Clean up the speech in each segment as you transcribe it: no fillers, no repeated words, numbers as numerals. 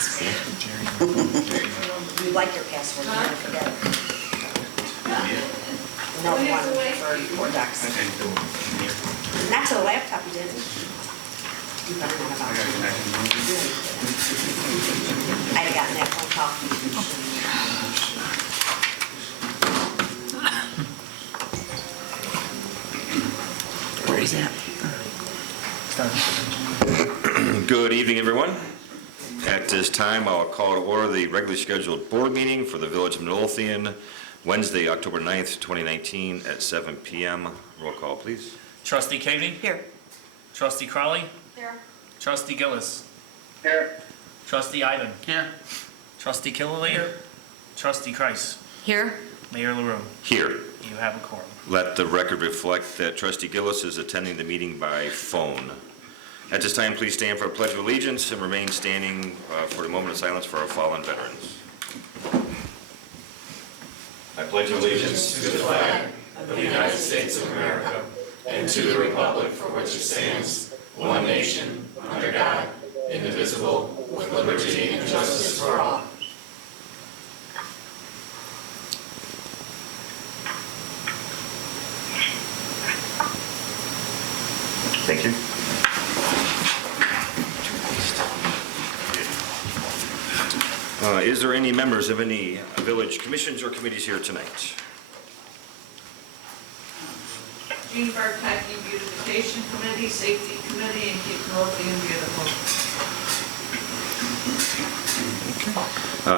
password. You like your password, you never forget it. No one for ducks. Not to the laptop, you didn't. You better not have option. I'd have gotten that phone call. Where is that? Good evening, everyone. At this time, I'll call to order the regularly scheduled board meeting for the Village of Midlothian, Wednesday, October 9th, 2019 at 7 p.m. Roll call, please. Trustee Kaye? Here. Trustee Crowley? Here. Trustee Gillis? Here. Trustee Ivan? Here. Trustee Killily? Here. Trustee Kreis? Here. Mayor LaRue? Here. You have a quorum. Let the record reflect that Trustee Gillis is attending the meeting by phone. At this time, please stand for a pledge of allegiance and remain standing for a moment of silence for our fallen veterans. I pledge allegiance to the flag of the United States of America and to the republic for which it stands, one nation, under God, indivisible, with liberty and justice for all. Thank you. Is there any members of any village commissions or committees here tonight? Gene Bartecki Beautification Committee, Safety Committee, and Keep Midlothian Beautiful.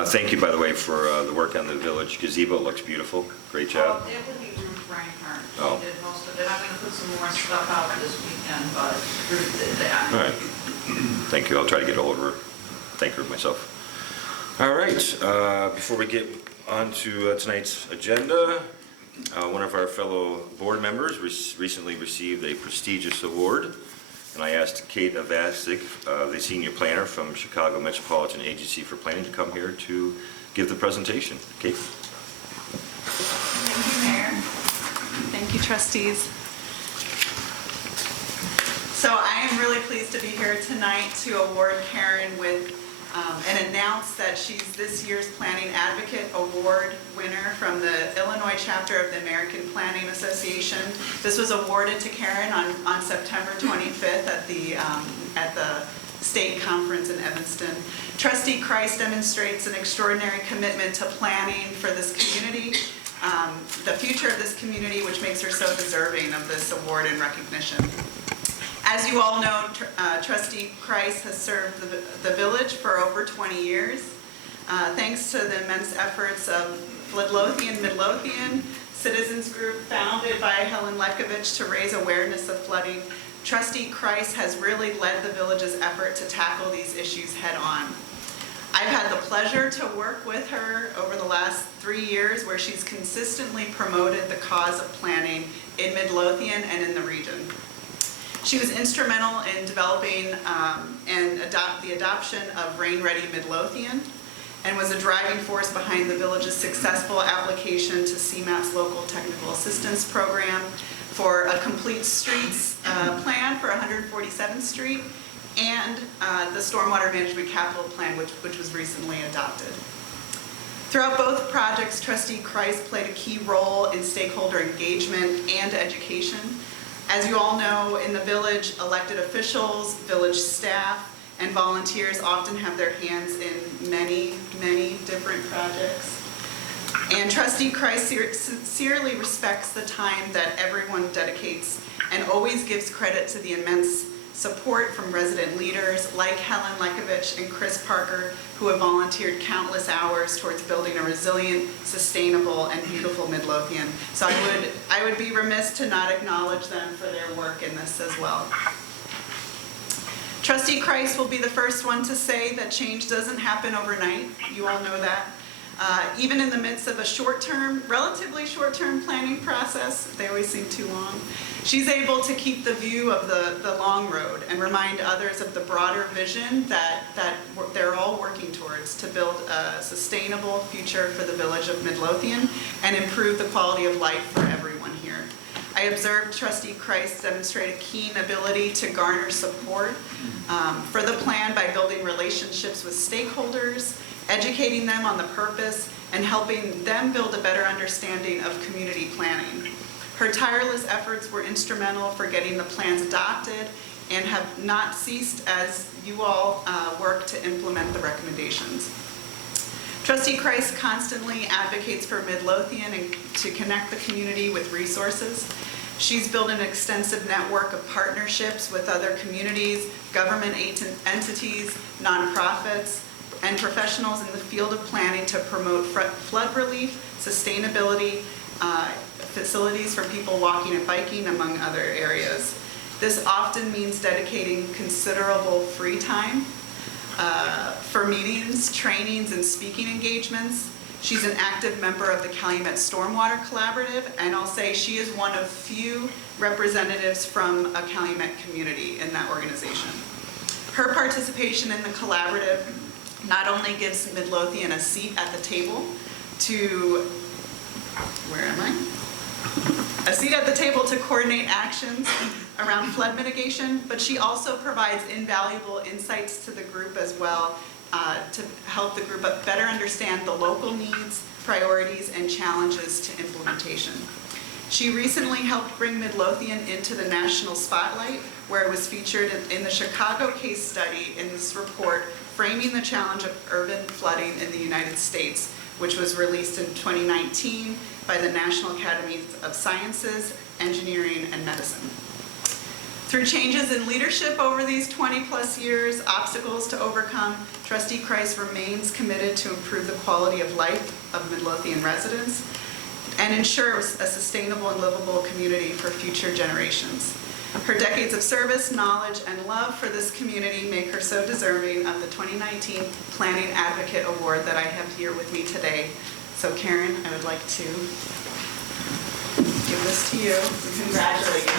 Thank you, by the way, for the work on the village gazebo. It looks beautiful. Great job. That would be Ruth Reinhardt. Oh. She did most of it. I'm going to put some more stuff out this weekend, but Ruth did that. All right. Thank you. I'll try to get a hold of her. Thank her myself. All right. Before we get on to tonight's agenda, one of our fellow board members recently received a prestigious award, and I asked Kate Evasic, the senior planner from Chicago Metropolitan Agency for Planning, to come here to give the presentation. Kate? Thank you, Mayor. Thank you, trustees. So I am really pleased to be here tonight to award Karen with and announce that she's this year's Planning Advocate Award winner from the Illinois chapter of the American Planning Association. This was awarded to Karen on September 25th at the state conference in Evanston. Trustee Kreis demonstrates an extraordinary commitment to planning for this community, the future of this community, which makes her so deserving of this award and recognition. As you all know, Trustee Kreis has served the village for over 20 years. Thanks to the immense efforts of Midlothian citizens group founded by Helen Lekovich to raise awareness of flooding, Trustee Kreis has really led the village's effort to tackle these issues head on. I've had the pleasure to work with her over the last 3 years, where she's consistently promoted the cause of planning in Midlothian and in the region. She was instrumental in developing the adoption of Rain Ready Midlothian, and was a driving force behind the village's successful application to CMAP's local technical assistance program for a complete streets plan for 147th Street and the Stormwater Management Capital Plan, which was recently adopted. Throughout both projects, Trustee Kreis played a key role in stakeholder engagement and education. As you all know, in the village, elected officials, village staff, and volunteers often have their hands in many, many different projects. And Trustee Kreis sincerely respects the time that everyone dedicates and always gives credit to the immense support from resident leaders like Helen Lekovich and Chris Parker, who have volunteered countless hours towards building a resilient, sustainable, and beautiful Midlothian. So I would be remiss to not acknowledge them for their work in this as well. Trustee Kreis will be the first one to say that change doesn't happen overnight. You all know that. Even in the midst of a relatively short-term planning process, they always seem too long, she's able to keep the view of the long road and remind others of the broader vision that they're all working towards to build a sustainable future for the village of Midlothian and improve the quality of life for everyone here. I observed Trustee Kreis demonstrate a keen ability to garner support for the plan by building relationships with stakeholders, educating them on the purpose, and helping them build a better understanding of community planning. Her tireless efforts were instrumental for getting the plans adopted and have not ceased as you all work to implement the recommendations. Trustee Kreis constantly advocates for Midlothian and to connect the community with resources. She's built an extensive network of partnerships with other communities, government entities, nonprofits, and professionals in the field of planning to promote flood relief, sustainability, facilities for people walking and biking, among other areas. This often means dedicating considerable free time for meetings, trainings, and speaking engagements. She's an active member of the Calumet Stormwater Collaborative, and I'll say she is one of few representatives from a Calumet community in that organization. Her participation in the collaborative not only gives Midlothian a seat at the table to, a seat at the table to coordinate actions around flood mitigation, but she also provides invaluable insights to the group as well to help the group better understand the local needs, priorities, and challenges to implementation. She recently helped bring Midlothian into the national spotlight, where it was featured in the Chicago case study in this report, Framing the Challenge of Urban Flooding in the United States, which was released in 2019 by the National Academies of Sciences, Engineering, and Medicine. Through changes in leadership over these 20-plus years, obstacles to overcome, Trustee Kreis remains committed to improve the quality of life of Midlothian residents and ensure a sustainable and livable community for future generations. Her decades of service, knowledge, and love for this community make her so deserving of the 2019 Planning Advocate Award that I have here with me today. So Karen, I would like to give this to you and congratulate you.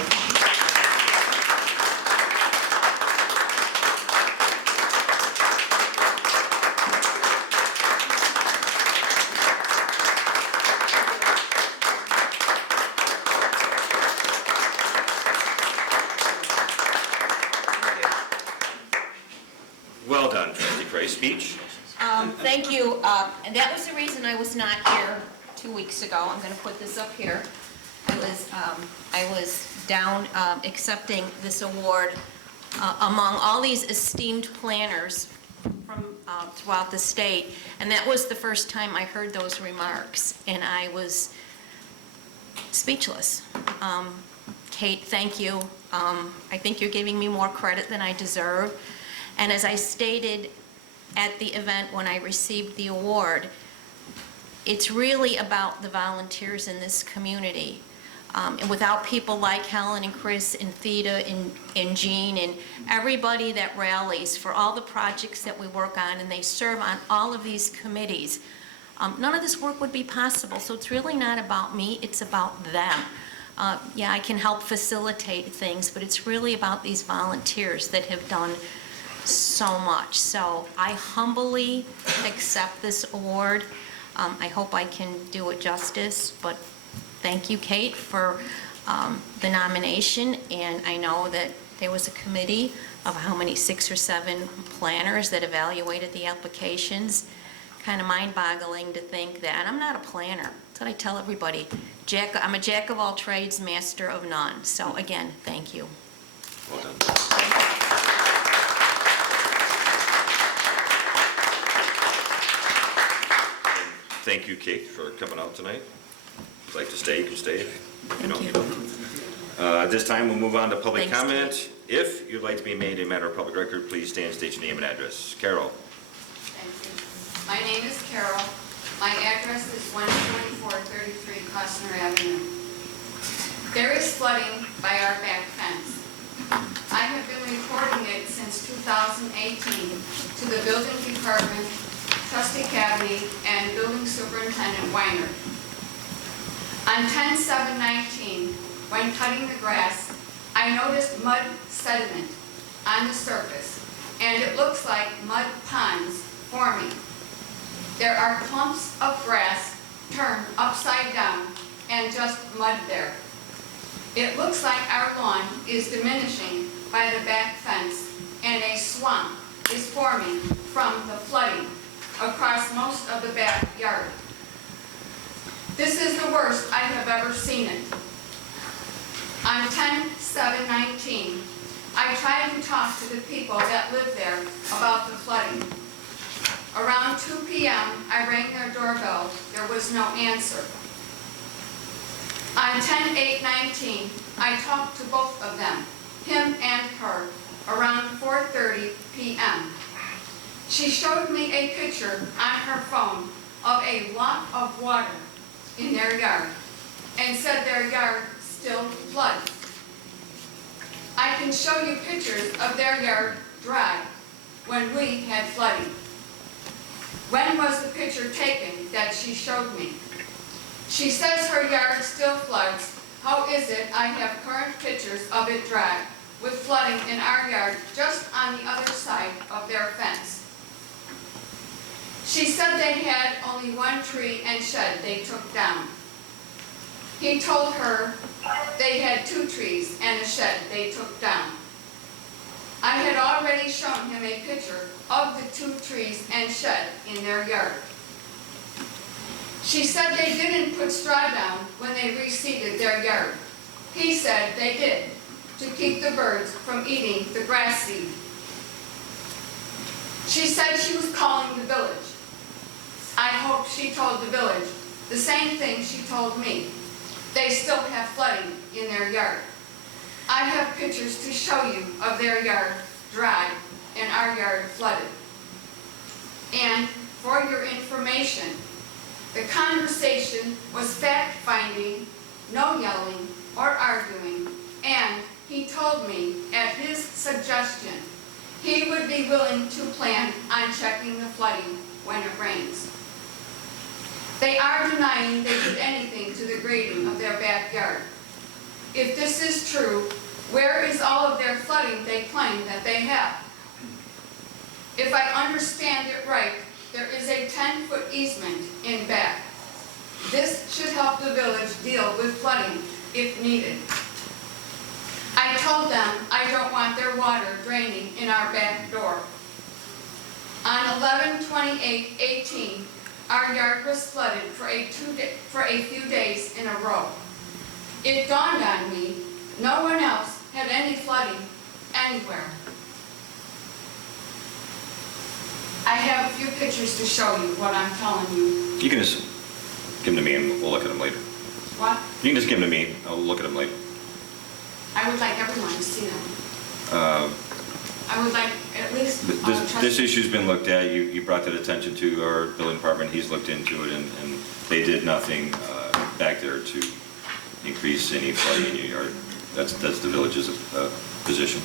Well done, Trustee Kreis. Speech? Thank you. And that was the reason I was not here 2 weeks ago. I'm going to put this up here. I was down accepting this award among all these esteemed planners from throughout the state, and that was the first time I heard those remarks, and I was speechless. Kate, thank you. I think you're giving me more credit than I deserve. And as I stated at the event when I received the award, it's really about the volunteers in this community. And without people like Helen and Chris and Theda and Jean and everybody that rallies for all the projects that we work on, and they serve on all of these committees, none of this work would be possible. So it's really not about me, it's about them. Yeah, I can help facilitate things, but it's really about these volunteers that have done so much. So I humbly accept this award. I hope I can do it justice, but thank you, Kate, for the nomination. And I know that there was a committee of how many, 6 or 7 planners that evaluated the applications. Kind of mind-boggling to think that, and I'm not a planner. That's what I tell everybody. I'm a jack of all trades, master of none. So again, thank you. Well done. Thank you, Kate, for coming out tonight. If you'd like to stay, you can stay. Thank you. At this time, we'll move on to public Thanks, comment. Kate. If you'd like to be made a matter of public record, please stand and state your name and address. Carol. Thank you. My name is Carol. My address is 12433 Costner Avenue. There is flooding by our back fence. I have been reporting it since 2018 to the building department, Trustee Kaye, and Building Superintendent Weiner. On 10/7/19, when cutting the grass, I noticed mud sediment on the surface, and it looks like mud ponds forming. There are clumps of grass turned upside down and just mud there. It looks like our lawn is diminishing by the back fence, and a swamp is forming from the flooding across most of the backyard. This is the worst I have ever seen it. On 10/7/19, I tried to talk to the people that live there about the flooding. Around 2 p.m., I rang their doorbell. There was no answer. On 10/8/19, I talked to both of them, him and her, around 4:30 p.m. She showed me a picture on her phone of a lot of water in their yard and said their yard still floods. I can show you pictures of their yard dry when we had flooding. When was the picture taken that she showed me? She says her yard still floods. How is it I have current pictures of it dry with flooding in our yard just on the other side of their fence? She said they had only one tree and shed they took down. He told her they had 2 trees and a shed they took down. I had already shown him a picture of the 2 trees and shed in their yard. She said they didn't put straw down when they reseeded their yard. He said they did, to keep the birds from eating the grass seed. She said she was calling the village. I hope she told the village the same thing she told me. They still have flooding in their yard. I have pictures to show you of their yard dry and our yard flooded. And for your information, the conversation was fact-finding, no yelling or arguing, and he told me at his suggestion he would be willing to plan on checking the flooding when it rains. They are denying they did anything to the grading of their backyard. If this is true, where is all of their flooding they claim that they have? If I understand it right, there is a 10-foot easement in back. This should help the village deal with flooding if needed. I told them I don't want their water draining in our back door. On 11/28/18, our yard was flooded for a few days in a row. It dawned on me no one else had any flooding anywhere. I have a few pictures to show you what I'm telling you. You can just give them to me and we'll look at them later. What? You can just give them to me, I'll look at them later. I would like everyone to see them. I would like at least... This issue's been looked at, you brought that attention to our building department, he's looked into it, and they did nothing back there to increase any flooding in your yard. That's the village's position.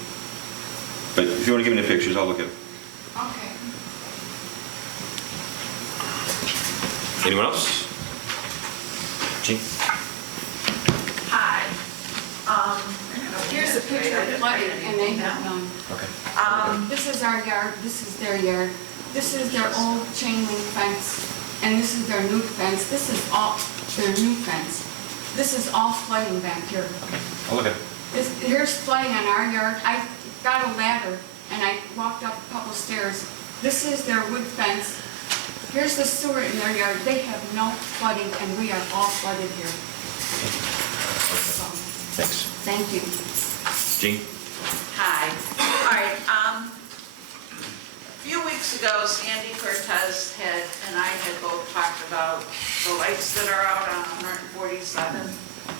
But if you want to give me the pictures, I'll look at them. Okay. Anyone else? Jean? Hi. Here's a picture of flooding, and they have none. Okay. This is our yard, this is their yard, this is their old chain link fence, and this is their new fence. This is all their new fence. This is all flooding back here. I'll look at it. Here's flooding on our yard. I got a ladder, and I walked up a couple stairs. This is their wood fence. Here's the sewer in their yard. They have no flooding, and we are all flooded here. So, Thanks. thank you. Jean? Hi. All right. A few weeks ago, Sandy Cortez and I had both talked about the lights that are out on 147.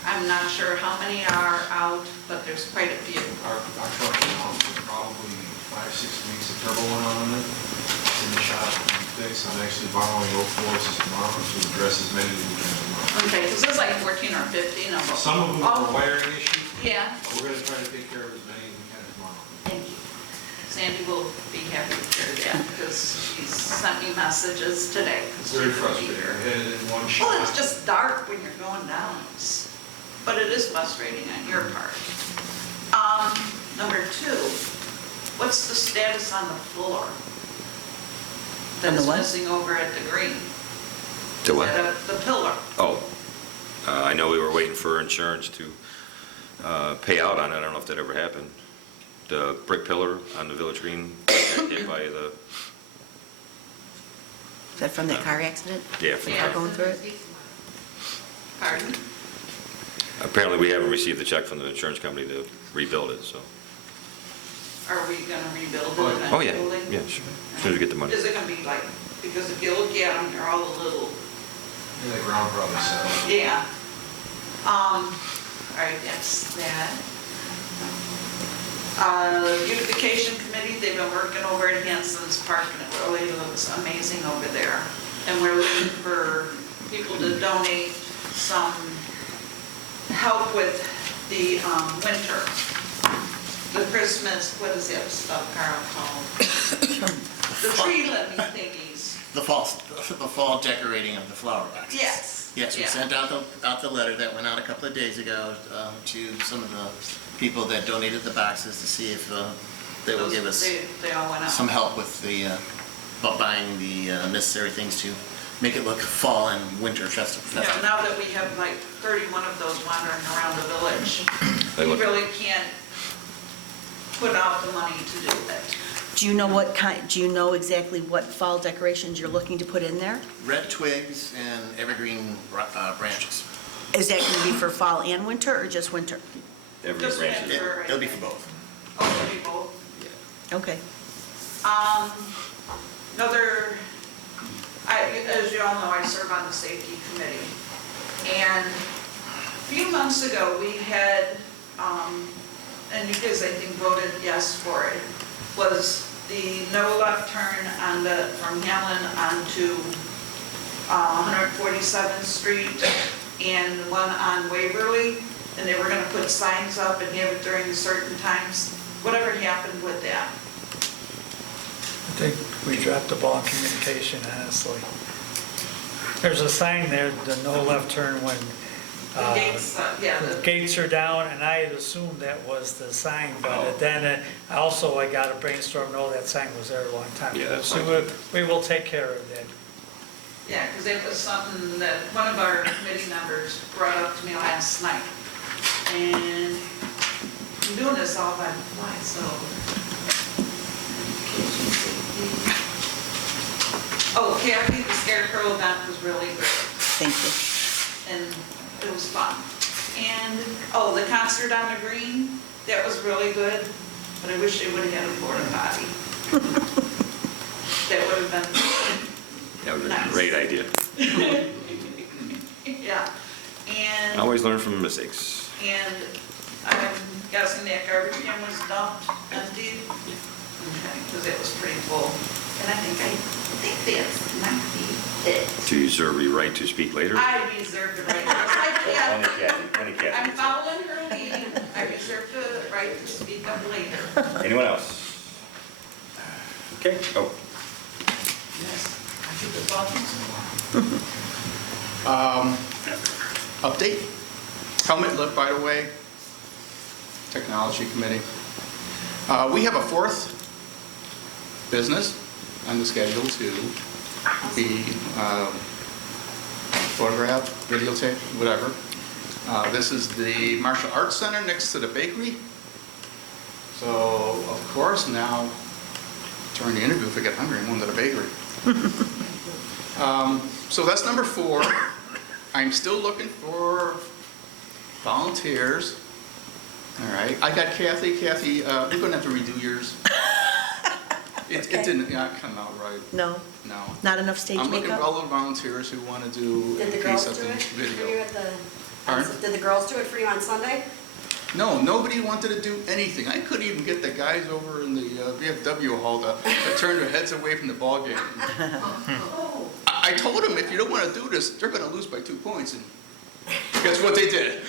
I'm not sure how many are out, but there's quite a few. Our truck is out for probably 5-6 weeks. The turbo went on it. It's in the shop to be fixed. I'm actually borrowing old forces tomorrow to address as many as we can tomorrow. Okay, this is like 14 or 15 of them. Some of them are wiring issues. Yeah. But we're going to try to take care of as many as we can tomorrow. Thank you. Sandy will be happy to hear that because she's sent me messages today. It's very frustrating. We're headed in one shot. Well, it's just dark when you're going down, but it is frustrating on your part. Number 2, what's the status on the floor that is missing over at the green? The what? The pillar. Oh, I know we were waiting for insurance to pay out on it. I don't know if that ever happened. The brick pillar on the Village Green hit by the, Is that from that car accident? yeah, from Yeah. the, Going through it? Pardon? apparently we haven't received the check from the insurance company to rebuild it, so. Are we gonna rebuild it eventually? Oh, yeah, yeah, sure. As soon as we get the money. Is it gonna be like, because if you look at them, they're all a little, Yeah, the ground probably settled. yeah. All right, that's that. Beautification committee, they've been working over at Hanson's Park and it really looks amazing over there. And we're looking for people to donate some help with the winter. The Christmas, what is that stuff, Carl, called? The tree lighting thingies. The fall decorating of the flower boxes. Yes. Yes, we Yeah. sent out the letter that went out a couple of days ago to some of the people that donated the boxes to see if they will give us They all went out. some help with the, buying the necessary things to make it look fall and winter festive. Yeah, now that we have like 31 of those wandering around the village, They we look- really can't put out the money to do it. Do you know exactly what fall decorations you're looking to put in there? Red twigs and evergreen branches. Is that going to be for fall and winter, or just winter? Every Just branch went is- for- It'll be for both. Oh, people. Okay. Another, as you all know, I serve on the safety committee. And a few months ago, we had, and you guys, I think, voted yes for it, was the no left turn on from Hamlin onto 147th Street and one on Waverly. And they were gonna put signs up and have it during certain times. Whatever happened with that? I think we dropped the ball in communication, honestly. There's a sign there, the no left turn when The gates, yeah, the gates are down, and I had assumed that was the sign, but then I got a brainstorm, no, that sign was there a long time Yeah, ago. that So sign's- we will take care of that. yeah, because it was something that one of our committee members brought up to me last night. And I'm doing this all by the fly, so. Oh, Kathy, the Scarecrow event was really great, Thank you. and it was fun. And, oh, the concert on the green, that was really good, but I wish they would have had a porta potty. That would have been, That was a Nice. great idea. yeah. And. Always learn from mistakes. And I'm guessing that garbage can was dumped, emptied, because it was pretty full. And I think that's might be it. Do you reserve the right to speak later? I reserve the right, I Only can't, Kathy, only Kathy. I'm following her lead, I reserve the right to speak up later. Anyone else? Okay, oh, Yes, I think the buttons. Update, helmet lift, by the way, technology committee. We have a fourth business on the schedule to be photographed, videotaped, whatever. This is the Martial Arts Center next to the bakery. So, of course, now, during the interview, if I get hungry, I'm going to the bakery. So that's number 4. I'm still looking for volunteers. All right, I got Kathy. Kathy, you're going to have to redo yours. It didn't come out right. No, No. not enough stage I'm looking for makeup? all the volunteers who want to do Did the a girls piece of do the it for you video. at the, Pardon? did the girls do it for you on Sunday? No, nobody wanted to do anything. I couldn't even get the guys over in the VFW hall to turn their heads away from the ball game. I told them, if you don't want to do this, they're going to lose by 2 points. And guess what they did?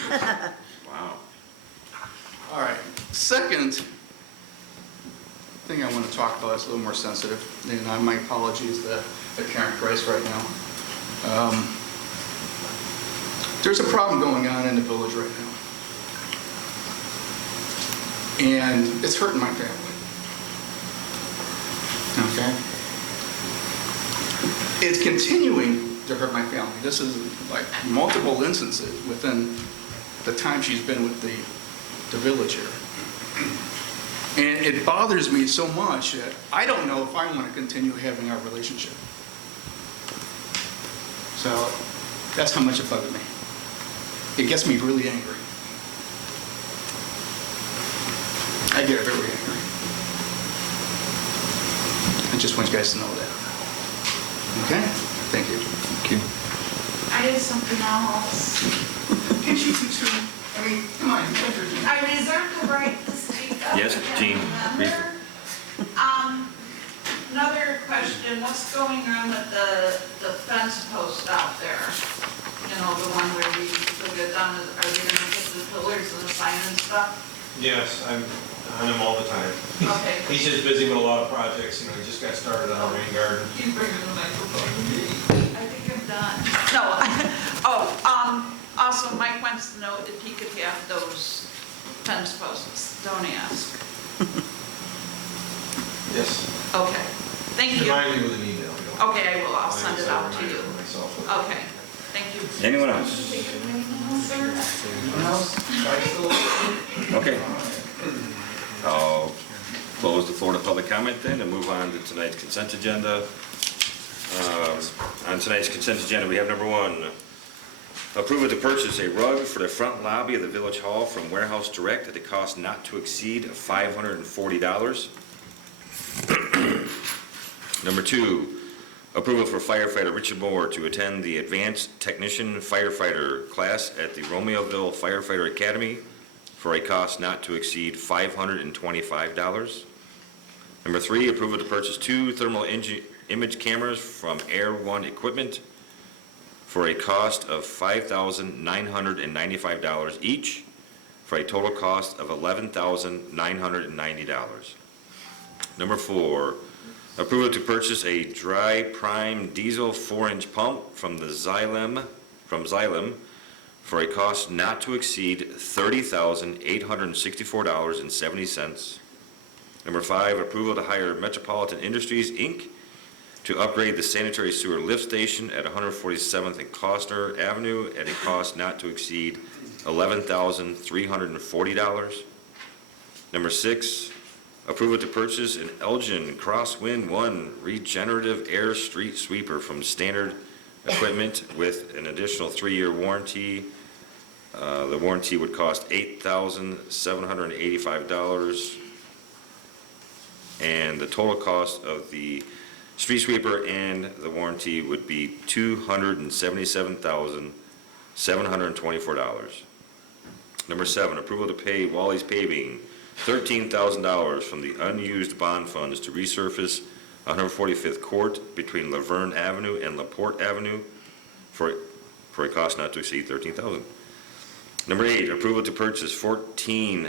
wow. All right. Second thing I want to talk about is a little more sensitive. And my apologies to Karen Kreis right now. There's a problem going on in the village right now. And it's hurting my family. Okay? It's continuing to hurt my family. This is like multiple instances within the time she's been with the the village here. And it bothers me so much that I don't know if I want to continue having our relationship. So that's how much it bugged me. It gets me really angry. I get very angry. I just want you guys to know that. Okay? Thank you. Thank you. I did something else. Can you teach me? I mean, come on, you enter Gene. I reserved the right to speak up. Yes, Jean, Remember? Another question, what's going on with the fence post out there? You know, the one where we took it down, are they gonna put the pillars and the sign and stuff? Yes, I'm on him all the time. Okay. He's just busy with a lot of projects, he just got started on a rain garden. Keep bringing the microphone to me. I think I'm done. No, also Mike wants to know if he could have those fence posts, don't ask. Yes. Okay, thank you. Remind me with an email. Okay, I will, I'll send it out to you. Okay, thank you. Anyone else? Okay. I'll close the floor to public comment then and move on to tonight's consent agenda. On tonight's consent agenda, we have number 1, approval to purchase a rug for the front lobby of the Village Hall from Warehouse Direct at a cost not to exceed $540. Number 2, approval for firefighter Richard Moore to attend the Advanced Technician Firefighter class at the Romeoville Firefighter Academy for a cost not to exceed $525. Number 3, approval to purchase 2 thermal image cameras from Air One Equipment for a cost of $5,995 each, for a total cost of $11,990. Number 4, approval to purchase a dry prime diesel 4-inch pump from Xylem for a cost not to exceed $30,864.70. Number 5, approval to hire Metropolitan Industries, Inc. to upgrade the sanitary sewer lift station at 147th and Costner Avenue at a cost not to exceed $11,340. Number 6, approval to purchase an Elgin Crosswind 1 regenerative air street sweeper from Standard Equipment with an additional 3-year warranty. The warranty would cost $8,785, and the total cost of the street sweeper and the warranty would be $277,724. Number 7, approval to pay Wally's Paving $13,000 from the unused bond funds to resurface 145th Court between Laverne Avenue and LaPorte Avenue for a cost not to exceed $13,000. Number 8, approval to purchase 14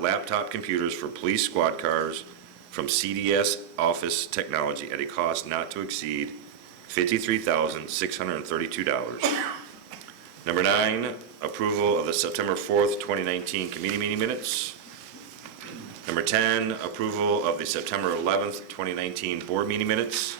laptop computers for police squad cars from CDS Office Technology at a cost not to exceed $53,632. Number 9, approval of the September 4th, 2019 committee meeting minutes. Number 10, approval of the September 11th, 2019 board meeting minutes.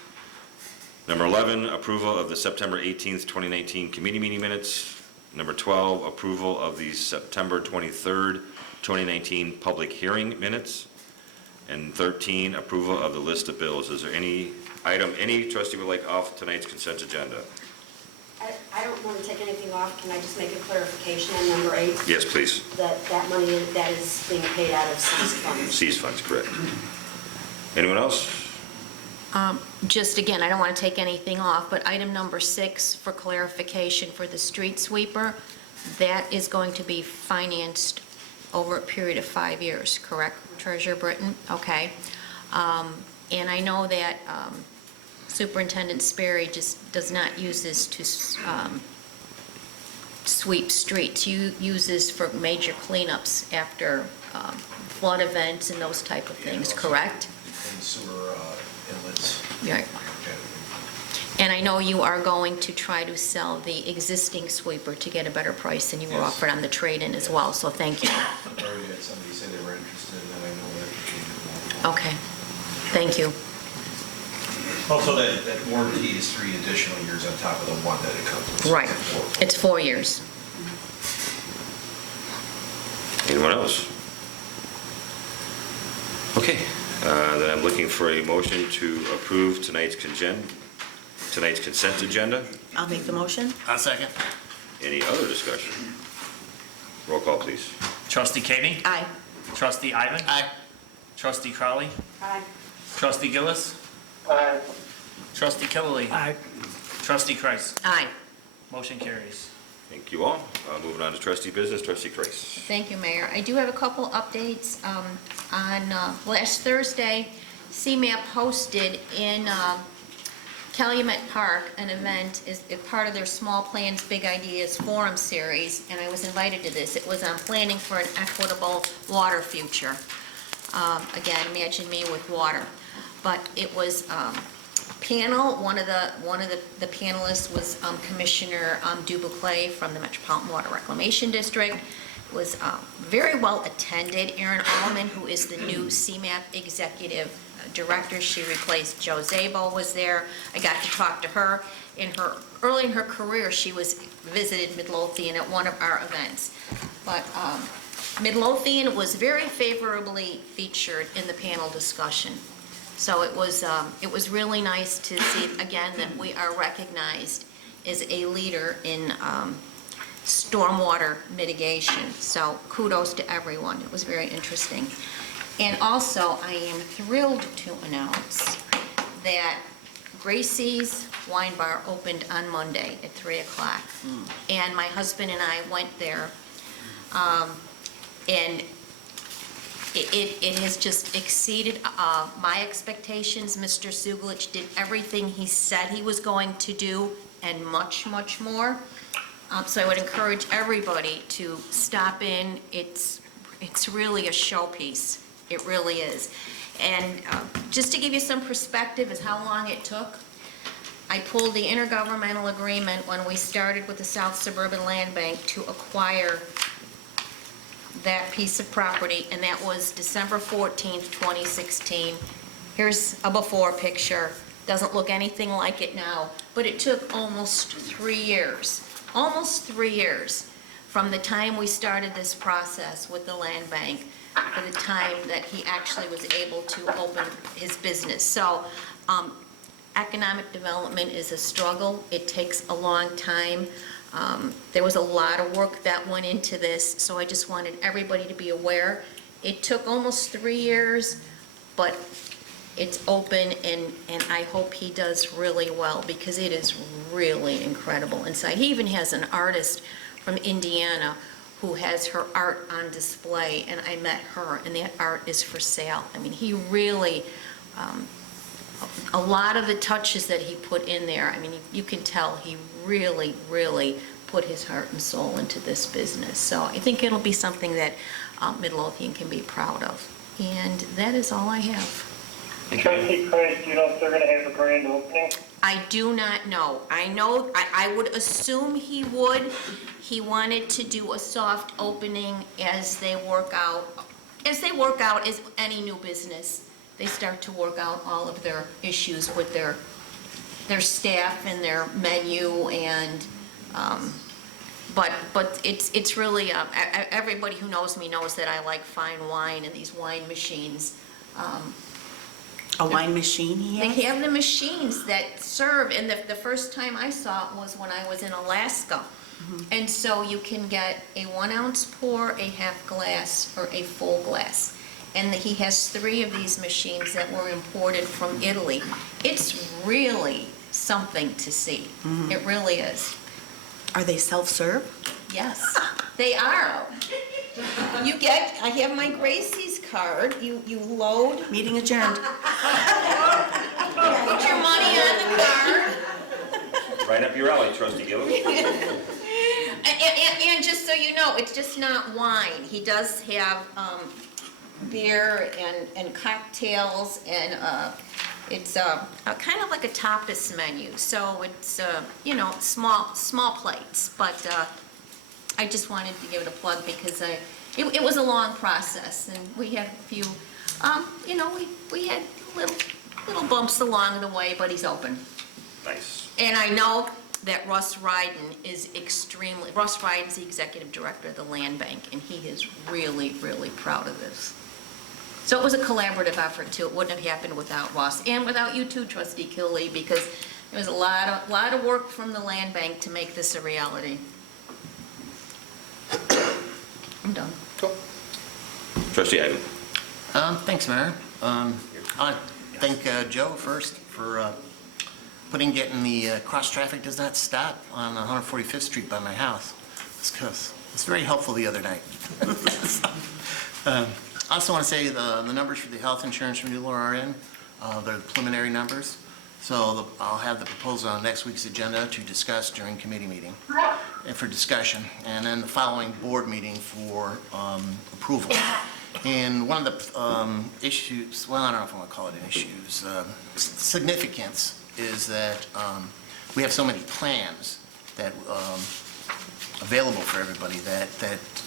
Number 11, approval of the September 18th, 2019 committee meeting minutes. Number 12, approval of the September 23rd, 2019 public hearing minutes. And 13, approval of the list of bills. Is there any item any trustee would like off tonight's consent agenda? I don't want to take anything off. Can I just make a clarification on number 8? Yes, please. That money that is being paid out of seized funds. Seized funds, correct. Anyone else? Just again, I don't want to take anything off, but item number 6 for clarification for the street sweeper, that is going to be financed over a period of 5 years, correct, Treasurer Britton? Okay. And I know that Superintendent Sperry just does not use this to sweep streets. You use this for major cleanups after flood events and those type of things, correct? And sewer inlets. Right. And I know you are going to try to sell the existing sweeper to get a better price than you were Yes. offered on the trade-in as well, so thank you. I've already had somebody say they were interested, and I know that became. Okay, thank you. Also, that warranty is 3 additional years on top of the one that it comes with. Right, it's 4 years. Anyone else? Okay, then I'm looking for a motion to approve tonight's consent agenda. I'll make the motion. I'll second. Any other discussion? Roll call, please. Trustee Kaye? Aye. Trustee Ivan? Aye. Trustee Crowley? Aye. Trustee Gillis? Aye. Trustee Killily? Aye. Trustee Kreis? Aye. Motion carries. Thank you all. Moving on to trustee business, trustee Kreis. Thank you, Mayor. I do have a couple updates. On last Thursday, CMAP hosted in Calumet Park an event as part of their Small Plans, Big Ideas Forum Series, and I was invited to this. It was on planning for an equitable water future. Again, imagine me with water. But it was panel. One of the panelists was Commissioner Dubuclet from the Metropolitan Water Reclamation District. It was very well attended. Erin Allman, who is the new CMAP Executive Director, she replaced Joe Zabel, was there. I got to talk to her. Early in her career, she visited Midlothian at one of our events. But Midlothian was very favorably featured in the panel discussion. So it was really nice to see, again, that we are recognized as a leader in stormwater mitigation. So kudos to everyone. It was very interesting. And also, I am thrilled to announce that Gracie's Wine Bar opened on Monday at 3 o'clock. And my husband and I went there, and it has just exceeded my expectations. Mr. Suglich did everything he said he was going to do and much, much more. So I would encourage everybody to stop in. It's really a showpiece. It really is. And just to give you some perspective as how long it took, I pulled the intergovernmental agreement when we started with the South Suburban Land Bank to acquire that piece of property, and that was December 14th, 2016. Here's a before picture. Doesn't look anything like it now, but it took almost 3 years from the time we started this process with the land bank to the time that he actually was able to open his business. So economic development is a struggle. It takes a long time. There was a lot of work that went into this, so I just wanted everybody to be aware. It took almost 3 years, but it's open, and I hope he does really well, because it is really incredible inside. He even has an artist from Indiana who has her art on display, and I met her, and that art is for sale. I mean, he really, a lot of the touches that he put in there, I mean, you can tell he really, really put his heart and soul into this business. So I think it'll be something that Midlothian can be proud of. And that is all I have. Trustee Kreis, do you know if they're going to have a grand opening? I do not know. I know, I would assume he would. He wanted to do a soft opening as they work out as any new business. They start to work out all of their issues with their staff and their menu, and but it's really everybody who knows me knows that I like fine wine and these wine machines. A wine machine he has? They have the machines that serve, and the first time I saw it was when I was in Alaska. And so you can get a 1 ounce pour, a half glass, or a full glass. And he has 3 of these machines that were imported from Italy. It's really something to see. It really is. Are they self-serve? Yes, they are. I have my Gracie's card. You load. Meeting adjourned. Put your money on the card. Right up your alley, Trustee Gillis. And just so you know, it's just not wine. He does have beer and cocktails, and it's kind of like a tapas menu. So it's small plates. But I just wanted to give it a plug because it was a long process, and we had a few, we had little bumps along the way, but he's open. Nice. And I know that Russ Ryden is Russ Ryden's the executive director of the Land Bank, and he is really, really proud of this. So it was a collaborative effort too. It wouldn't have happened without Russ, and without you too, Trustee Kaye, because there was a lot of work from the Land Bank to make this a reality. I'm done. Cool. Trustee Ivan. Thanks, Mayor. I want to thank Joe first for getting the cross-traffic does not stop on 145th Street by my house. It's very helpful the other night. I also want to say the numbers for the health insurance renewal are in. They're the preliminary numbers. So I'll have the proposal on next week's agenda to discuss during committee meeting and for discussion, and then the following board meeting for approval. And one of the issues, well, I don't know if I want to call it an issues, significance is that we have so many plans that available for everybody that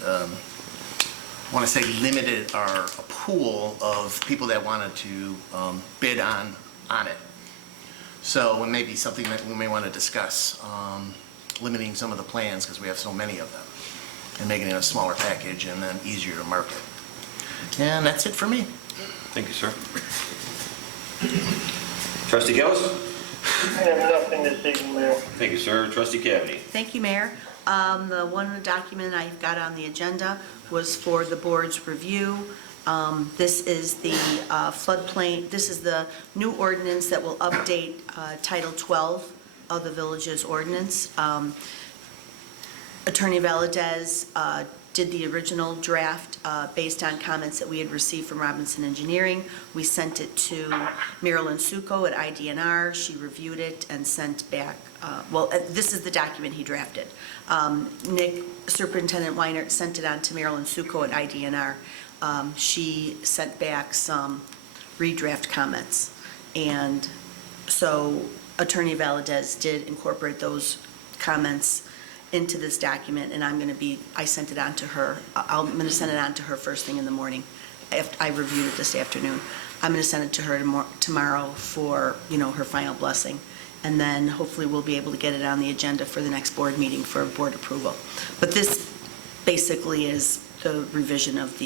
I want to say limited our pool of people that wanted to bid on it. So it may be something that we may want to discuss, limiting some of the plans because we have so many of them, and making it a smaller package and then easier to market. And that's it for me. Thank you, sir. Trustee Gillis? I have nothing this evening, Mayor. Thank you, sir. Trustee Cavney? Thank you, Mayor. The one document I've got on the agenda was for the board's review. This is the floodplain, this is the new ordinance that will update Title 12 of the village's ordinance. Attorney Valadez did the original draft based on comments that we had received from Robinson Engineering. We sent it to Marilyn Succo at IDNR. She reviewed it and sent back, this is the document he drafted. Superintendent Weinert sent it on to Marilyn Succo at IDNR. She sent back some redraft comments. And so Attorney Valadez did incorporate those comments into this document, and I sent it on to her. I'm going to send it on to her first thing in the morning. I reviewed it this afternoon. I'm going to send it to her tomorrow for, her final blessing. And then hopefully we'll be able to get it on the agenda for the next board meeting for board approval. But this basically is the revision of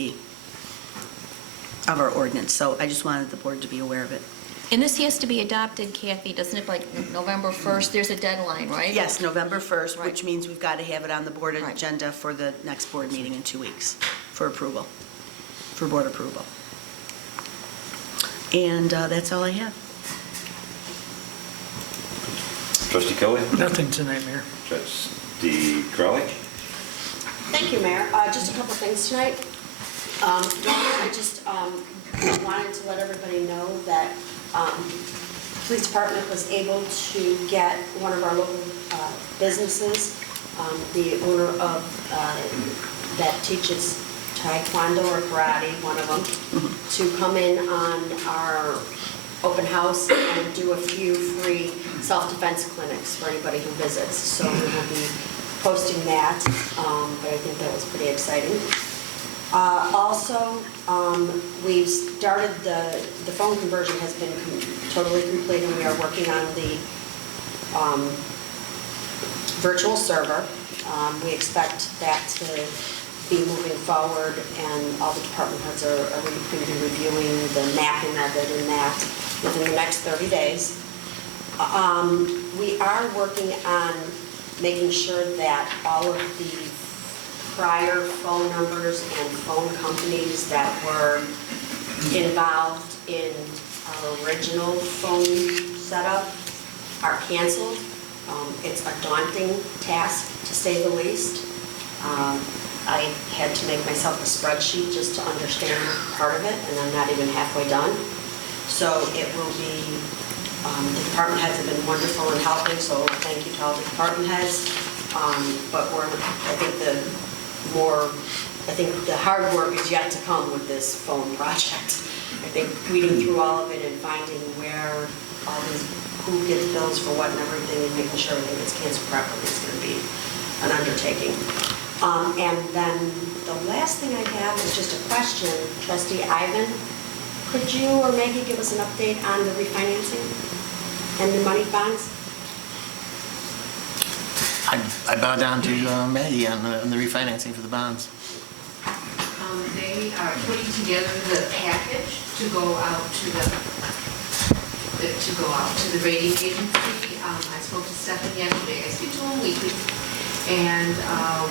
our ordinance. So I just wanted the board to be aware of it. And this has to be adopted, Kathy, doesn't it, like November 1st? There's a deadline, right? Yes, November 1st, Right. which means we've got to have it on the board Right. agenda for the next board meeting in 2 weeks for approval, for board approval. And that's all I have. Trustee Kelly? Nothing tonight, Mayor. Trustee Crowley? Thank you, Mayor. Just a couple things tonight. One, I just wanted to let everybody know that the police department was able to get one of our local businesses, the owner of that teaches Taekwondo or karate, one of them, to come in on our open house and do a few free self-defense clinics for anybody who visits. So we will be posting that, but I think that was pretty exciting. Also, we've started the phone conversion has been totally complete, and we are working on the virtual server. We expect that to be moving forward, and all the department heads are going to be reviewing the mapping of it and that within the next 30 days. We are working on making sure that all of the prior phone numbers and phone companies that were involved in our original phone setup are canceled. It's a daunting task, to say the least. I had to make myself a spreadsheet just to understand part of it, and I'm not even halfway done. So it will be, the department heads have been wonderful in helping, so thank you to all the department heads. But I think the hard work is yet to come with this phone project. I think reading through all of it and finding where all these, who gets bills for what and everything, and making sure everything gets canceled properly is going to be an undertaking. And then the last thing I have is just a question. Trustee Ivan, could you or Maggie give us an update on the refinancing and the money bonds? I bow down to Maggie on the refinancing for the bonds. They are putting together the package to go out to the rating agency. I spoke to Stefan yesterday. I speak to him weekly. And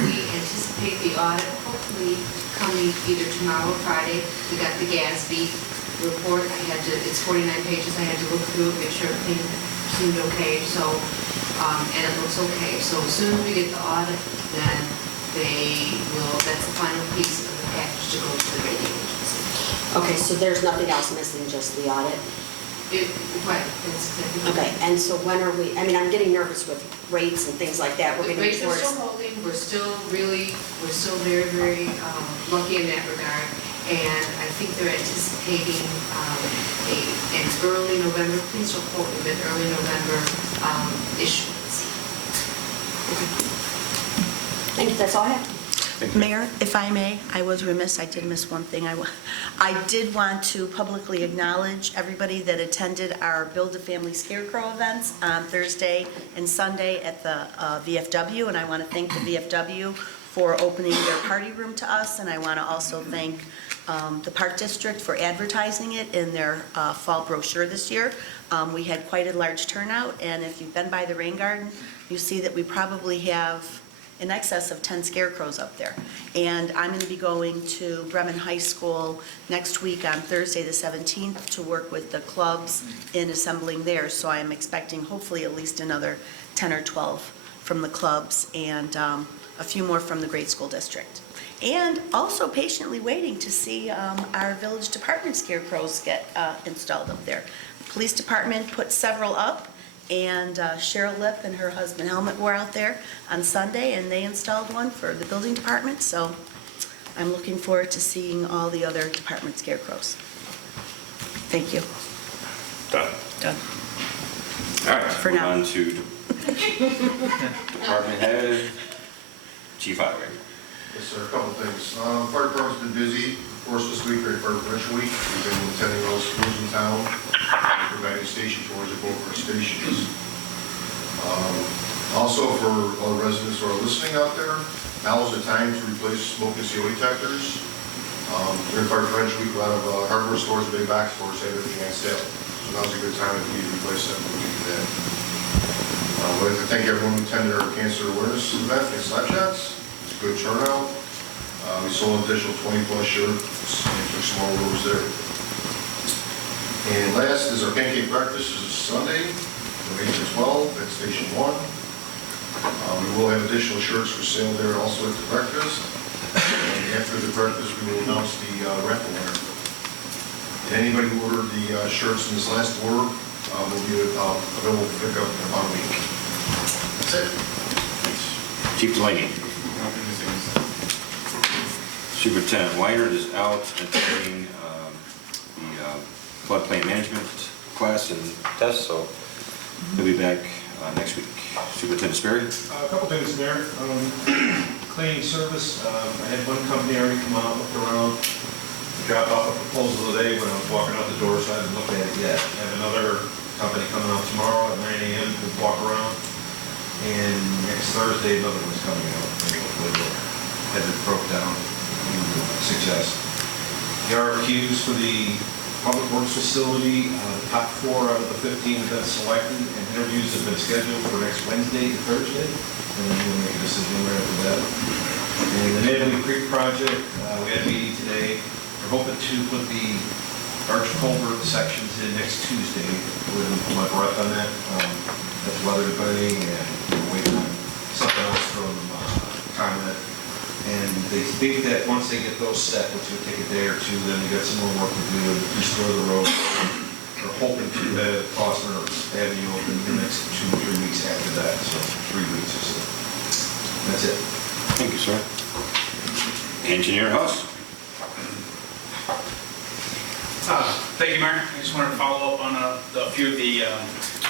we anticipate the audit hopefully coming either tomorrow or Friday. We got the GASB report. It's 49 pages. I had to look through it, make sure everything seemed okay. So, and it looks okay. So as soon as we get the audit, then that's the final piece of the package to go to the rating agency. Okay, so there's nothing else missing, just the audit? Right, that's exactly right. Okay, and so when are we, I mean, I'm getting nervous with rates and things like that. We're The getting rates are towards. still holding, we're still very, very lucky in that regard. And I think they're anticipating an early November, please don't quote me, but early November issuance. Thank you, that's all I have. Mayor, if I may, I was remiss, I did miss one thing. I did want to publicly acknowledge everybody that attended our Build a Family Scarecrow events on Thursday and Sunday at the VFW, and I want to thank the VFW for opening their party room to us, and I want to also thank the Park District for advertising it in their fall brochure this year. We had quite a large turnout, and if you've been by the rain garden, you see that we probably have in excess of 10 scarecrows up there. And I'm going to be going to Bremen High School next week on Thursday the 17th to work with the clubs in assembling there. So I'm expecting hopefully at least another 10 or 12 from the clubs and a few more from the grade school district. And also patiently waiting to see our village department scarecrows get installed up there. The police department put several up, and Cheryl Lip and her husband Helmut were out there on Sunday, and they installed one for the building department, so I'm looking forward to seeing all the other department scarecrows. Thank you. Done. Done. All right, For move now. on to department head, Chief Highway. Yes, sir, a couple things. Fire department's been busy, of course, this week, right, Fire Prevention Week. We've been attending all schools in town, providing station tours at both our stations. Also, for all the residents who are listening out there, now is the time to replace smoke and CO detectors. During Fire Prevention Week, a lot of hardware stores and big box stores have everything on sale. So now's a good time if you need to replace them, we can do that. I'd like to thank everyone who attended our cancer awareness event at Slapshots. It's a good turnout. We sold an additional 20+ shirts and took some more orders there. And last is our pancake breakfast. This is Sunday, from 8 to 12 at Station 1. We will have additional shirts for sale there also at the breakfast. And after the breakfast, we will announce the raffle winner. And anybody who ordered the shirts in this last order will be available to pick up in about a week. That's it. Thanks. Chief Delaney. Superintendent Weiner is out attending the floodplain management class and test, so he'll be back next week. Superintendent Sperry. A couple things, Mayor. Cleaning service, I had one company already come out, looked around, dropped off a proposal today when I was walking out the door, so I haven't looked at it yet. I have another company coming out tomorrow at 9 a.m. to walk around, and next Thursday another one's coming out. Hopefully we'll have it broke down and suggest. The RFQs for the Public Works facility, top 4 out of the 15 have been selected, and interviews have been scheduled for next Wednesday to Thursday, and then we'll make a decision right after that. And the Midlothian Creek project, we had a meeting today. We're hoping to put the arch culvert sections in next Tuesday. We're going to put my breath on that. That's weather depending, and we're waiting on something else from ComEd. And they think that once they get those set, which will take a day or two, then they got some more work to do and restore the road. We're hoping to have Foster Avenue open in the next 2 or 3 weeks after that, so 3 weeks or so. That's it. Thank you, sir. Engineer Huss. Thank you, Mayor. I just wanted to follow up on a few of the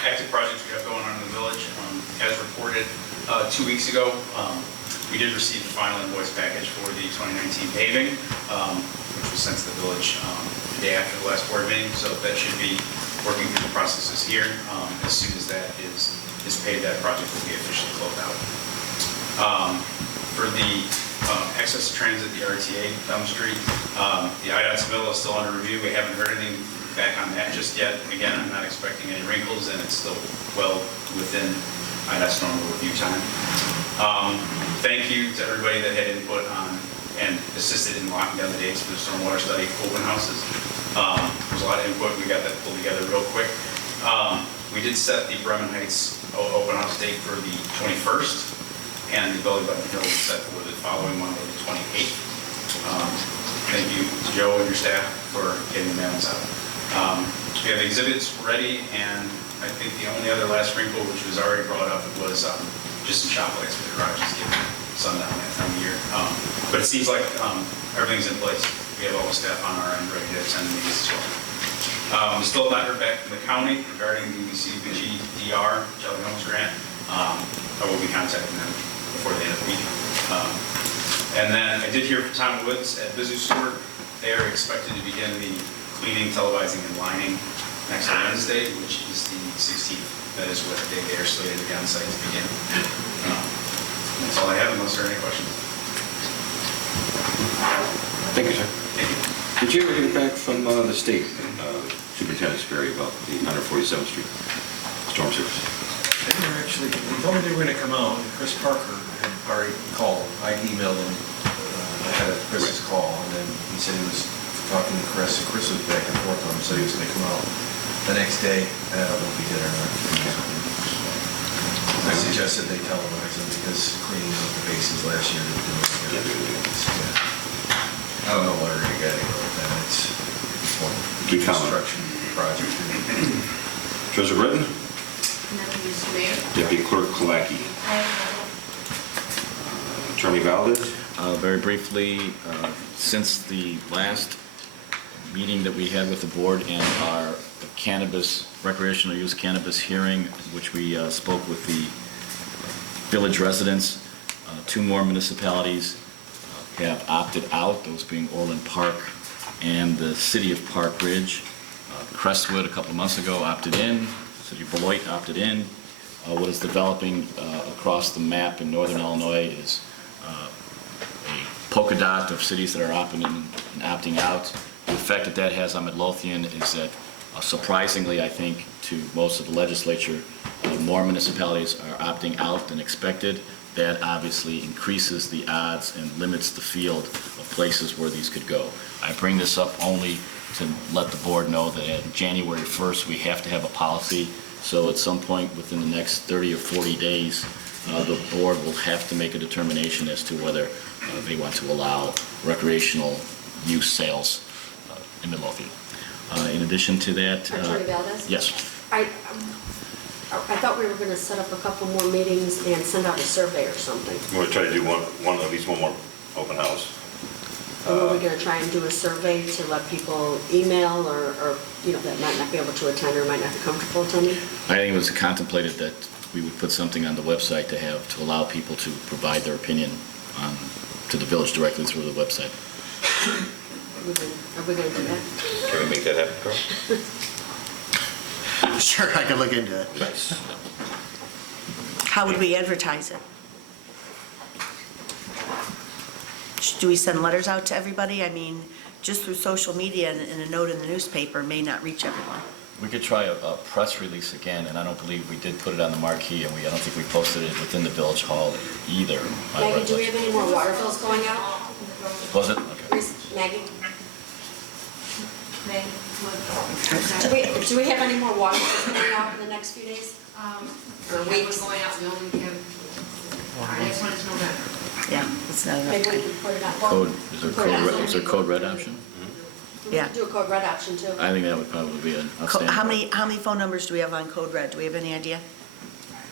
active projects we have going on in the village. As reported 2 weeks ago, we did receive the final invoice package for the 2019 paving, which was sent to the village the day after the last board meeting. So that should be working through the processes here. As soon as that is paid, that project will be officially closed out. For the access to transit, the RTA down the street, the IDOT submittal is still under review. We haven't heard anything back on that just yet. Again, I'm not expecting any wrinkles, and it's still well within IDOT's normal review time. Thank you to everybody that had input on and assisted in locking down the dates for the stormwater study open houses. There was a lot of input. We got that pulled together real quick. We did set the Bremen Heights open house date for the 21st, and the Belly Button Hill is set for the following Monday, the 28th. Thank you to Joe and your staff for getting the mailings out. We have exhibits ready, and I think the only other last wrinkle, which was already brought up, was just some shop lights for the garages, given sundown that time of year. But it seems like everything's in place. We have all the staff on our end ready to attend the meetings as well. We still have not heard back from the county regarding the CDBG DR, Jelly Homes Grant. I will be contacting them before the end of the week. And then I did hear from Tom Woods at Visu Sewer. They are expected to begin the cleaning, televising, and lining next Wednesday, which is the 16th. That is what they are slated to be on site to begin. That's all I have, unless there are any questions. Thank you, sir. Thank you. Did you ever hear back from the state Superintendent Sperry about the 147th Street storm service? They told me they were going to come out, and Chris Parker had already called. I emailed him ahead of Chris's call, and then he said he was talking to Chris, and Chris was back and forth on him, so he was going to come out the next day. I don't know if he did or not. I suggested they televise them because cleaning out the basins last year didn't do it. I don't know what we're going to get anywhere with that. It's one construction project. Treasurer Britton? Nothing, Mr. Mayor. Deputy Clerk Kalaki? Attorney Valdez? Very briefly, since the last meeting that we had with the board and our cannabis, recreational use cannabis hearing, which we spoke with the village residents, 2 more municipalities have opted out, those being Orland Park and the city of Park Ridge. Crestwood a couple of months ago opted in, city of Beloit opted in. What is developing across the map in northern Illinois is a polka dot of cities that are opting in and opting out. The effect that that has on Midlothian is that surprisingly, I think, to most of the legislature, more municipalities are opting out than expected. That obviously increases the odds and limits the field of places where these could go. I bring this up only to let the board know that at January 1st, we have to have a policy. So at some point within the next 30 or 40 days, the board will have to make a determination as to whether they want to allow recreational use sales in Midlothian. In addition to that... Attorney Valdez? Yes. I thought we were going to set up a couple more meetings and send out a survey or something. We're going to try to do at least one more open house. And were we going to try and do a survey to let people email or, that might not be able to attend or might not be comfortable attending? I think it was contemplated that we would put something on the website to allow people to provide their opinion to the village directly through the website. Are we going to do that? Can we make that happen, Carl? Sure, I can look into it. Nice. How would we advertise it? Do we send letters out to everybody? I mean, just through social media and a note in the newspaper may not reach everyone. We could try a press release again, and I don't believe we did put it on the marquee, and I don't think we posted it within the village hall either. Maggie, do we have any more water bills going out? Was it? Okay. Maggie? Do we have any more water bills going out in the next few days? Or weeks? Going out, we only have, our next one is November. Yeah, it's not enough Maybe we time. can put it on. Code, is there code red option? We Yeah. could do a code red option too. I think that would probably be an outstanding. How many phone numbers do we have on Code Red? Do we have any idea?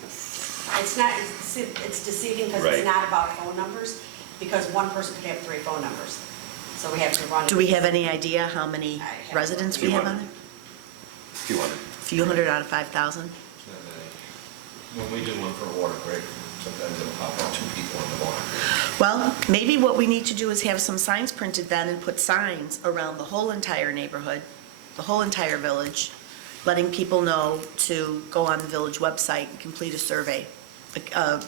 It's not, it's deceiving because Right. it's not about phone numbers, because one person could have 3 phone numbers. So we have to run. Do we have any idea how many residents we have on there? A few hundred. Few hundred out of 5,000? When we do one for a water break, sometimes it'll pop up 2 people in the water. Well, maybe what we need to do is have some signs printed then and put signs around the whole entire neighborhood, the whole entire village, letting people know to go on the village website and complete a survey, a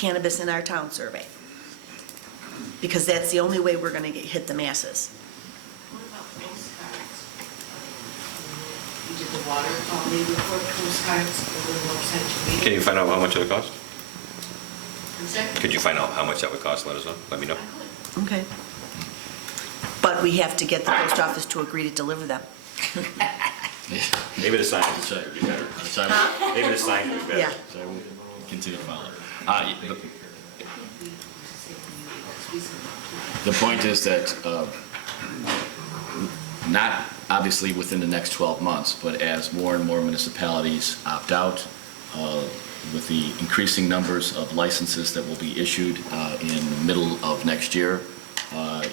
cannabis in our town survey. Because that's the only way we're gonna hit the masses. What about postcards? You did the water quality report postcards, the little website you made. Can you find out how much it would cost? Is that- Could you find out how much that would cost? Let us know. Let me know. Okay. But we have to get the post office to agree to deliver them. Maybe the sign would be better. Maybe the sign would be better. Yeah. So we'll continue to follow. The point is that, not obviously within the next 12 months, but as more and more municipalities opt out, with the increasing numbers of licenses that will be issued in the middle of next year,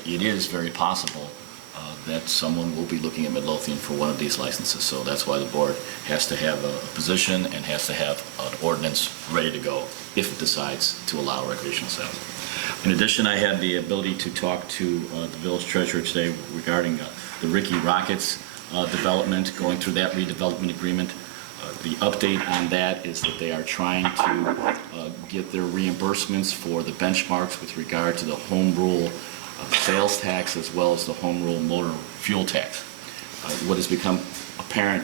it is very possible that someone will be looking at Midlothian for one of these licenses. So that's why the board has to have a position and has to have an ordinance ready to go if it decides to allow recreational sales. In addition, I had the ability to talk to the village treasurer today regarding the Ricky Rockets development, going through that redevelopment agreement. The update on that is that they are trying to get their reimbursements for the benchmarks with regard to the home rule sales tax as well as the home rule motor fuel tax. What has become apparent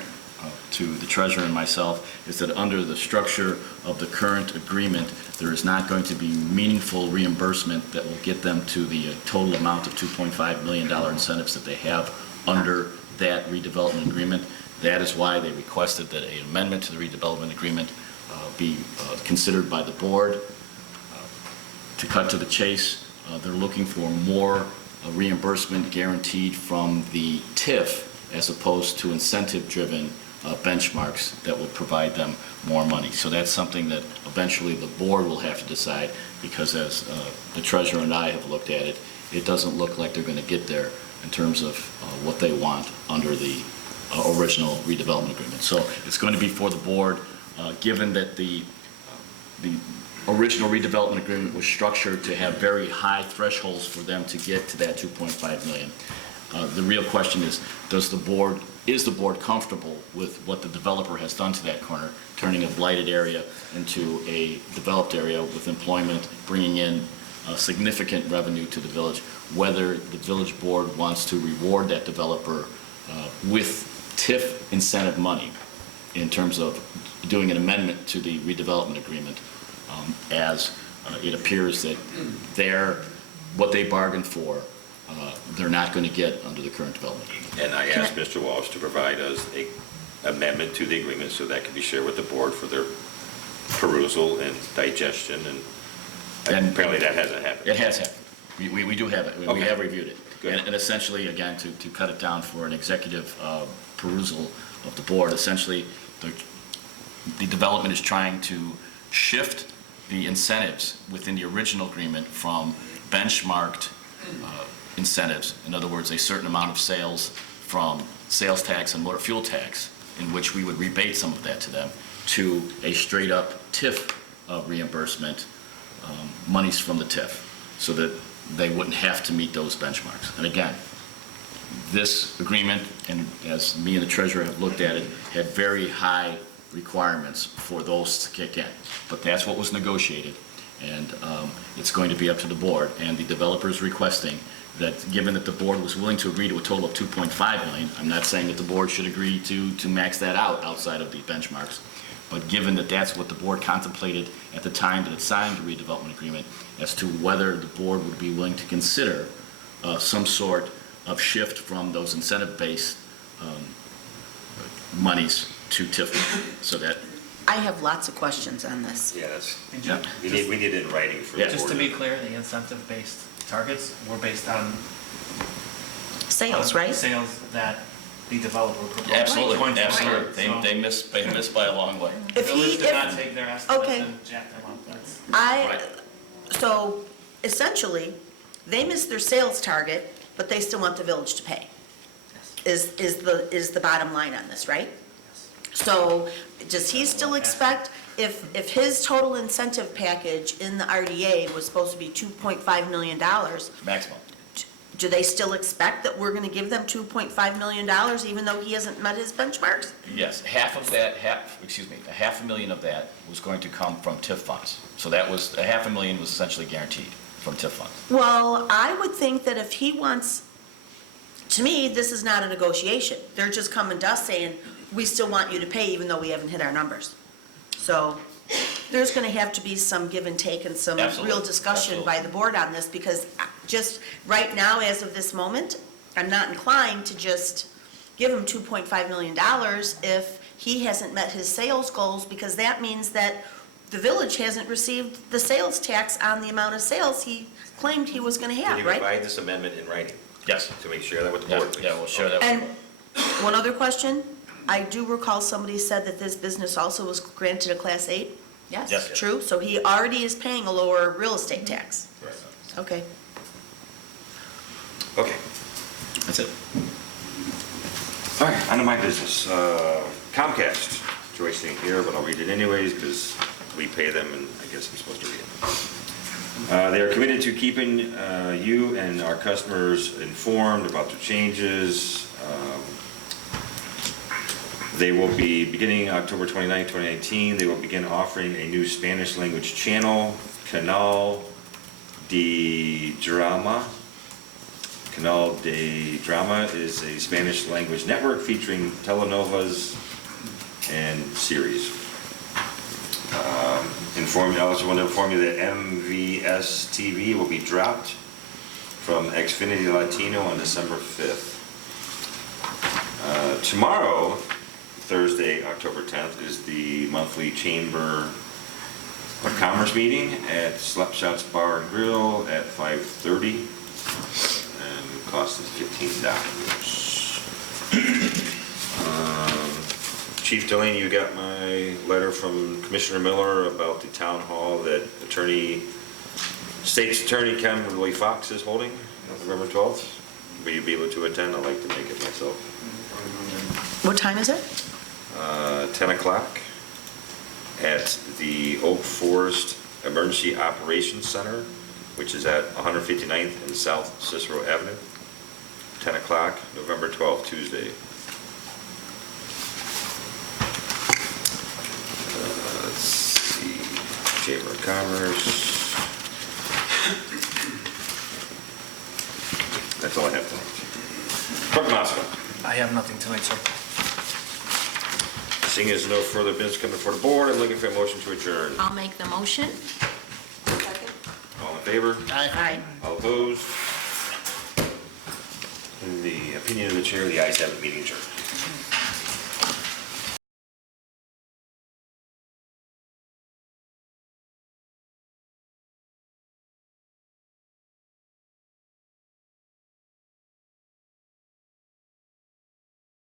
to the treasurer and myself is that under the structure of the current agreement, there is not going to be meaningful reimbursement that will get them to the total amount of $2.5 million incentives that they have under that redevelopment agreement. That is why they requested that an amendment to the redevelopment agreement be considered by the board. To cut to the chase, they're looking for more reimbursement guaranteed from the TIF as opposed to incentive-driven benchmarks that would provide them more money. So that's something that eventually the board will have to decide, because as the treasurer and I have looked at it, it doesn't look like they're going to get there in terms of what they want under the original redevelopment agreement. So it's going to be for the board, given that the original redevelopment agreement was structured to have very high thresholds for them to get to that 2.5 million. The real question is the board comfortable with what the developer has done to that corner, turning a blighted area into a developed area with employment, bringing in significant revenue to the village, whether the village board wants to reward that developer with TIF incentive money in terms of doing an amendment to the redevelopment agreement, as it appears that what they bargained for, they're not going to get under the current development agreement. And I asked Mr. Walsh to provide us an amendment to the agreement so that can be shared with the board for their perusal and digestion, and apparently that hasn't happened. It has happened. We do have it. We Okay. have reviewed it. Good. And essentially, again, to cut it down for an executive perusal of the board, essentially, the development is trying to shift the incentives within the original agreement from benchmarked incentives, in other words, a certain amount of sales from sales tax and motor fuel tax, in which we would rebate some of that to them, to a straight-up TIF reimbursement, monies from the TIF, so that they wouldn't have to meet those benchmarks. And again, this agreement, and as me and the treasurer have looked at it, had very high requirements for those to kick in. But that's what was negotiated, and it's going to be up to the board. And the developer is requesting that, given that the board was willing to agree to a total of 2.5 million, I'm not saying that the board should agree to max that out outside of the benchmarks, but given that that's what the board contemplated at the time that it signed the redevelopment agreement, as to whether the board would be willing to consider some sort of shift from those incentive-based monies to TIF, so that. I have lots of questions on this. Yes. Yeah. We need it in writing for the board. Just to be clear, the incentive-based targets were based on Sales, right? sales that the developer proposed. Absolutely, Right. absolutely. So- They missed by a long way. The If he- village did if- not take their estimates Okay. and jack them up. That's- So essentially, they missed their sales target, but they still want the village to pay. Is the bottom line on this, right? So does he still expect, if his total incentive package in the RDA was supposed to be $2.5 million, Maximum. do they still expect that we're gonna give them $2.5 million even though he hasn't met his benchmarks? Yes, half of that, $500,000 of that was going to come from TIF funds. So that was, $500,000 was essentially guaranteed from TIF funds. Well, I would think that if he wants, to me, this is not a negotiation. They're just coming to us saying, we still want you to pay even though we haven't hit our numbers. So there's gonna have to be some give and take and some Absolutely. real discussion by the board on this, because just right now, as of this moment, I'm not inclined to just give him $2.5 million if he hasn't met his sales goals, because that means that the village hasn't received the sales tax on the amount of sales he claimed he was gonna Did have, he right? provide this amendment in writing? Yes. To make sure that with the board, please? Yeah, we'll share that. And one other question, I do recall somebody said that this business also was granted a Class 8? Yes. Yes. True, so he already is paying a lower real estate tax? Right. Okay. Okay. That's it. All right, on to my business. Comcast, Joyce ain't here, but I'll read it anyways, because we pay them, and I guess I'm supposed to read it. They are committed to keeping you and our customers informed about their changes. They will be, beginning October 29, 2019, they will begin offering a new Spanish language channel, Canal de Drama. Canal de Drama is a Spanish language network featuring telenovelas and series. I also want to inform you that MVS TV will be dropped from Xfinity Latino on December 5th. Tomorrow, Thursday, October 10th, is the monthly Chamber of Commerce meeting at Slapshots Bar and Grill at 5:30. And the cost is $15. Chief Delaney, you got my letter from Commissioner Miller about the town hall that State's Attorney Kimberly Fox is holding on November 12th. Will you be able to attend? I'd like to make it myself. What time is it? 10 o'clock at the Oak Forest Emergency Operations Center, which is at 159th and South Cicero Avenue. 10 o'clock, November 12th, Tuesday. Let's see, Chamber of Commerce. That's all I have tonight. Clerk Mosco. I have nothing tonight, sir. Seeing as no further business coming before the board, I'm looking for a motion to adjourn. I'll make the motion. All in favor? Aye. All opposed? In the opinion of the chair, the ayes have it, meeting adjourned.